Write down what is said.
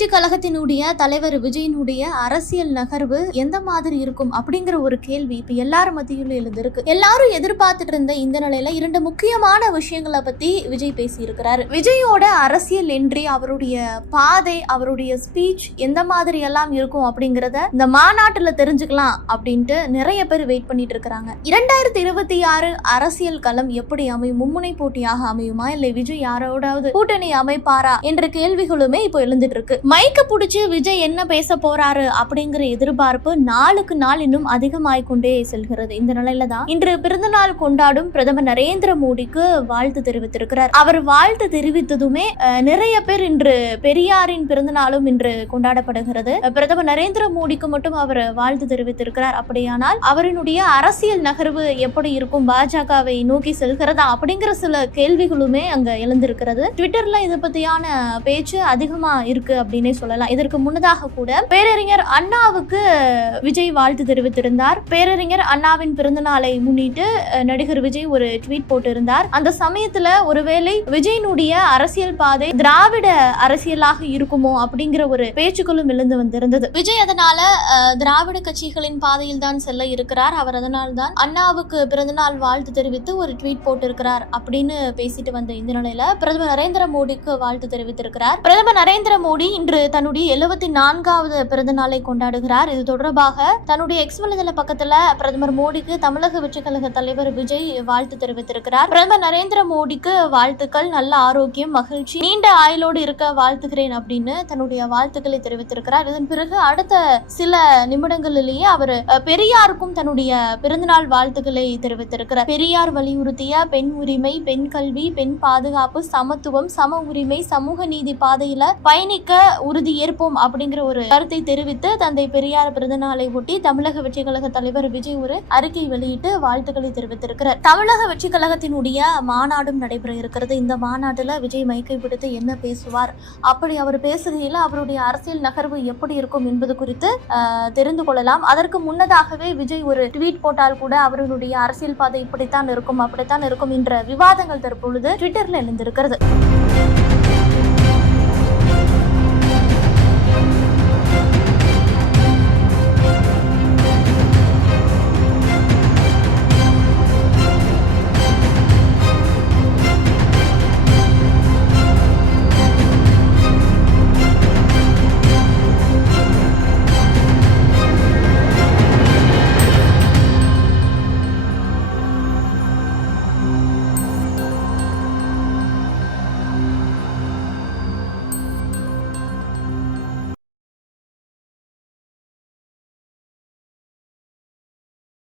வெற்றி கழகத்தினுடைய தலைவர் விஜயனுடைய அரசியல் நகர்வு எந்த மாதிரி இருக்கும் அப்படிங்கிற ஒரு கேள்வி இப்ப எல்லாரும் மத்தியிலும் எழுந்திருக்கு. எல்லாரும் எதிர்பார்த்துட்டு இருந்த இந்த நிலையில இரண்டு முக்கியமான விஷயங்களை பத்தி விஜய் பேசியிருக்கிறாரு. விஜயோட அரசியல் என்றி அவருடைய பாதை அவருடைய ஸ்பீச் எந்த மாதிரி எல்லாம் இருக்கும் அப்படிங்கறத இந்த மாநாட்டுல தெரிஞ்சுக்கலாம் அப்படின்ட்டு நிறைய பேர் வெயிட் பண்ணிட்டு இருக்கிறாங்க. இரண்டாயிரத்தி இருபத்தி ஆறு அரசியல் களம் எப்படி அமையும் மும்முனை போட்டியாக அமையுமா? இல்லை விஜய் யாரோடாவது கூட்டணி அமைப்பாரா? என்ற கேள்விகளுமே இப்போ எழுந்துட்டு இருக்கு. மைக்க பிடிச்சி விஜய் என்ன பேச போறாரு அப்படிங்கிற எதிர்பார்ப்பு நாளுக்கு நாள் இன்னும் அதிகமாய் கொண்டே செல்கிறது. இந்த நிலையில தான் இன்று பிறந்தநாள் கொண்டாடும் பிரதமர் நரேந்திர மோடிக்கு வாழ்த்து தெரிவித்திருக்கிறார். அவர் வாழ்த்து தெரிவித்ததுமே நிறைய பேர் இன்று பெரியாரின் பிறந்தநாளும் இன்று கொண்டாடப்படுகிறது. பிரதமர் நரேந்திர மோடிக்கு மட்டும் அவர் வாழ்த்து தெரிவித்திருக்கிறார். அப்படியானால் அவரினுடைய அரசியல் நகர்வு எப்படி இருக்கும்? பாஜகவை நோக்கி செல்கிறதா? அப்படிங்கிற சில கேள்விகளுமே அங்க எழுந்திருக்கிறது. ட்விட்டர்ல இது பத்தியான பேச்சு அதிகமா இருக்கு அப்படின்னு சொல்லலாம். இதற்கு முன்னதாக கூட பேரறிஞர் அண்ணாவுக்கு விஜய் வாழ்த்து தெரிவித்திருந்தார். பேரறிஞர் அண்ணாவின் பிறந்த நாளை முன்னிட்டு நடிகர் விஜய் ஒரு ட்வீட் போட்டிருந்தார். அந்த சமயத்துல ஒருவேளை விஜயனுடைய அரசியல் பாதை திராவிட அரசியலாக இருக்குமோ அப்படிங்கிற ஒரு பேச்சுக்களும் எழுந்து வந்திருந்தது. விஜய் அதனால திராவிட கட்சிகளின் பாதையில் தான் செல்ல இருக்கிறார். அவர் அதனால் தான் அண்ணாவுக்கு பிறந்தநாள் வாழ்த்து தெரிவித்து ஒரு ட்வீட் போட்டிருக்கிறார் அப்படின்னு பேசிட்டு வந்த இந்த நிலையில பிரதமர் நரேந்திர மோடிக்கு வாழ்த்து தெரிவித்திருக்கிறார். பிரதமர் நரேந்திர மோடி இன்று தன்னுடைய எழுபத்தி நான்காவது பிறந்த நாளை கொண்டாடுகிறார். இது தொடர்பாக தன்னுடைய எக்ஸ் வலைதள பக்கத்துல பிரதமர் மோடிக்கு தமிழக வெற்றி கழக தலைவர் விஜய் வாழ்த்து தெரிவித்திருக்கிறார். பிரதமர் நரேந்திர மோடிக்கு வாழ்த்துக்கள் நல்ல ஆரோக்கியம் மகிழ்ச்சி நீண்ட ஆயுளோடு இருக்க வாழ்த்துகிறேன் அப்படின்னு தன்னுடைய வாழ்த்துக்களை தெரிவித்திருக்கிறார். இதன் பிறகு அடுத்த சில நிமிடங்களிலேயே அவர் பெரியாருக்கும் தன்னுடைய பிறந்தநாள் வாழ்த்துக்களை தெரிவித்திருக்கிறார். பெரியார் வலியுறுத்திய பெண் உரிமை பெண் கல்வி பெண் பாதுகாப்பு சமத்துவம் சம உரிமை சமூக நீதி பாதையில பயணிக்க உறுதி ஏற்போம் அப்படிங்கிற ஒரு கருத்தை தெரிவித்து தந்தை பெரியார் பிறந்தநாளை ஒட்டி தமிழக வெற்றி கழக தலைவர் விஜய் ஒரு அறிக்கை வெளியிட்டு வாழ்த்துக்களை தெரிவித்திருக்கிறார். தமிழக வெற்றி கழகத்தினுடைய மாநாடும் நடைபெற இருக்கிறது. இந்த மாநாட்டில் விஜய் மைக்கை பிடித்து என்ன பேசுவார்? அப்படி அவர் பேசுகையில் அவருடைய அரசியல் நகர்வு எப்படி இருக்கும் என்பது குறித்து தெரிந்து கொள்ளலாம். அதற்கு முன்னதாகவே விஜய் ஒரு ட்வீட் போட்டால் கூட அவர்களுடைய அரசியல் பாதை இப்படித்தான் இருக்கும் அப்படித்தான் இருக்கும் என்ற விவாதங்கள் தற்பொழுது ட்விட்டரில் எழுந்திருக்கிறது.